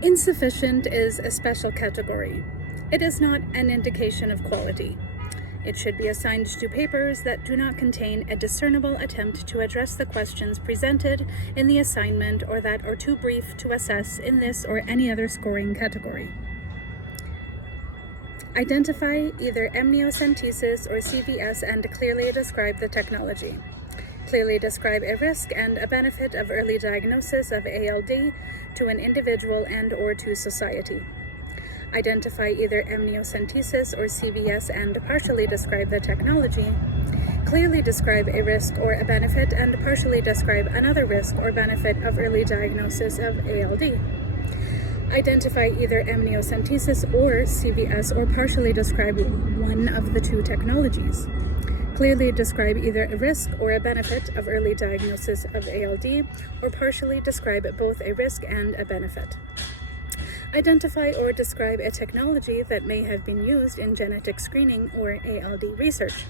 Insufficient is a special category. It is not an indication of quality. It should be assigned to papers that do not contain a discernible attempt to address the questions presented in the assignment or that are too brief to assess in this or any other scoring category. Identify either amniocentesis or CVS and clearly describe the technology. Clearly describe a risk and a benefit of early diagnosis of ALD to an individual and/or to society. Identify either amniocentesis or CVS and partially describe the technology. Clearly describe a risk or a benefit and partially describe another risk or benefit of early diagnosis of ALD. Identify either amniocentesis or CVS or partially describe one of the two technologies. Clearly describe either a risk or a benefit of early diagnosis of ALD, or partially describe both a risk and a benefit. Identify or describe a technology that may have been used in genetic screening or ALD research.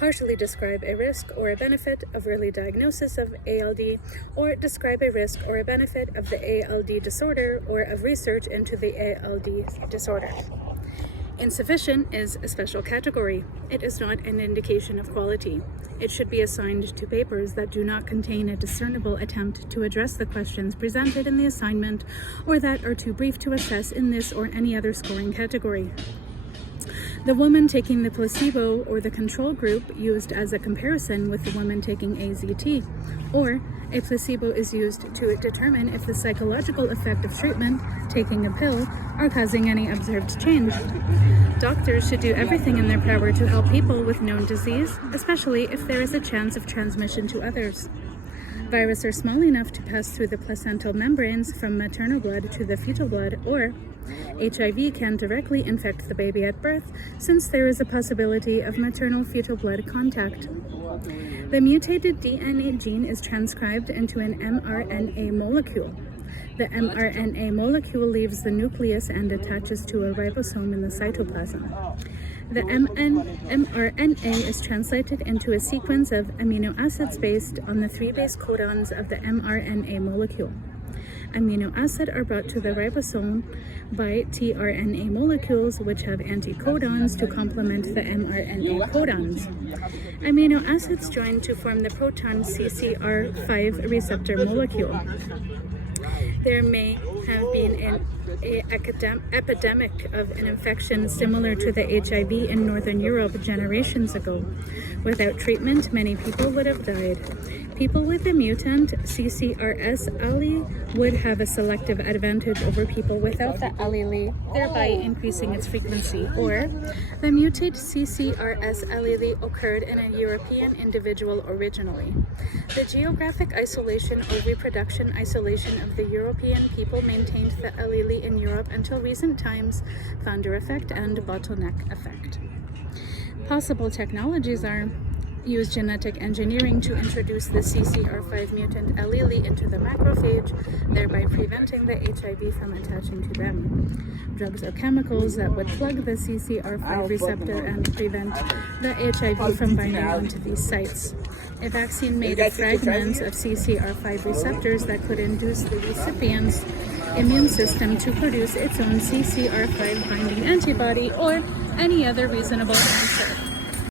Partially describe a risk or a benefit of early diagnosis of ALD, or describe a risk or a benefit of the ALD disorder or of research into the ALD disorder. Insufficient is a special category. It is not an indication of quality. It should be assigned to papers that do not contain a discernible attempt to address the questions presented in the assignment or that are too brief to assess in this or any other scoring category. The woman taking the placebo or the control group used as a comparison with the woman taking AZT, or a placebo is used to determine if the psychological effect of treatment, taking a pill, are causing any observed change. Doctors should do everything in their power to help people with known disease, especially if there is a chance of transmission to others. Viruses are small enough to pass through the placental membranes from maternal blood to the fetal blood, or HIV can directly infect the baby at birth, since there is a possibility of maternal-fetal blood contact. The mutated DNA gene is transcribed into an mRNA molecule. The mRNA molecule leaves the nucleus and attaches to a ribosome in the cytoplasm. The mRNA is translated into a sequence of amino acids based on the 3 base codons of the mRNA molecule. Amino acids are brought to the ribosome by tRNA molecules, which have anticodons to complement the mRNA codons. Amino acids join to form the proton CCR5 receptor molecule. There may have been an epidemic of an infection similar to the HIV in Northern Europe generations ago. Without treatment, many people would have died. People with the mutant CCRS allele would have a selective advantage over people without the allele, thereby increasing its frequency. Or, the mutated CCRS allele occurred in a European individual originally. The geographic isolation or reproduction isolation of the European people maintained the allele in Europe until recent times, founder effect and bottleneck effect. Possible technologies are: use genetic engineering to introduce the CCR5 mutant allele into the macrophage, thereby preventing the HIV from attaching to them. Drugs or chemicals that would plug the CCR5 receptor and prevent the HIV from binding onto these sites. A vaccine made of fragments of CCR5 receptors that could induce the recipient's immune system to produce its own CCR5 binding antibody, or any other reasonable answer.